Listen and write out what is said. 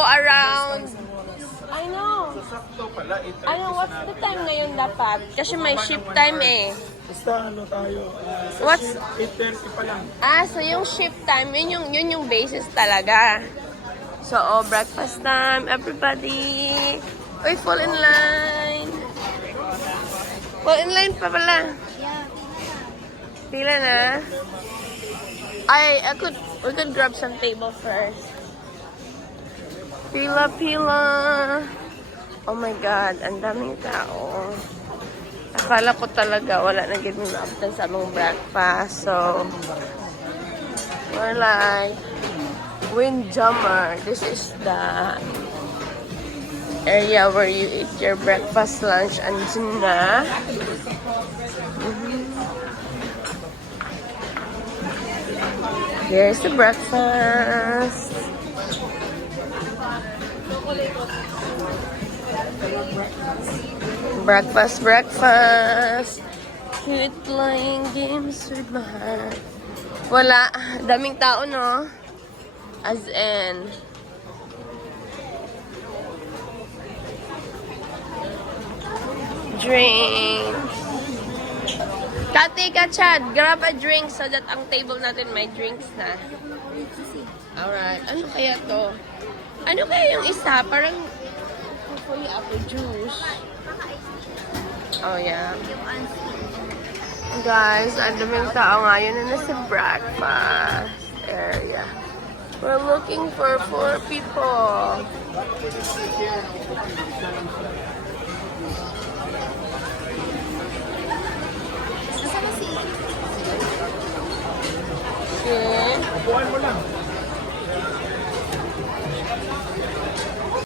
ako around... I know. Sakto pala, 8:30 Ano, what's the time ngayon dapat? Kasi may shift time eh. Basta ano tayo, sa What's... shift, 8:30 pa lang. So yung shift time, yun yung basis talaga. So, breakfast time, everybody. Uy, fall in line. Fall in line pa pala. Pila na? We could grab some table first. Pila. Oh my God, ang daming tao. Akala ko talaga wala na gid na after sa among breakfast. So, we're like Windjammer. This is the area where you eat your breakfast, lunch, and dinner. Here's the breakfast. Breakfast. Cute playing games with my heart. Wala. Daming tao, no? As in. Drink. Kati, Chad, grab a drink so that ang table natin may drinks na. Alright. Ano kaya to? Ano kaya yung isa? Parang hopefully apple juice. Oh, yeah. Guys, ang daming tao ngayon na nasa breakfast area. We're looking for 4 people. Okay. Buwan mo lang.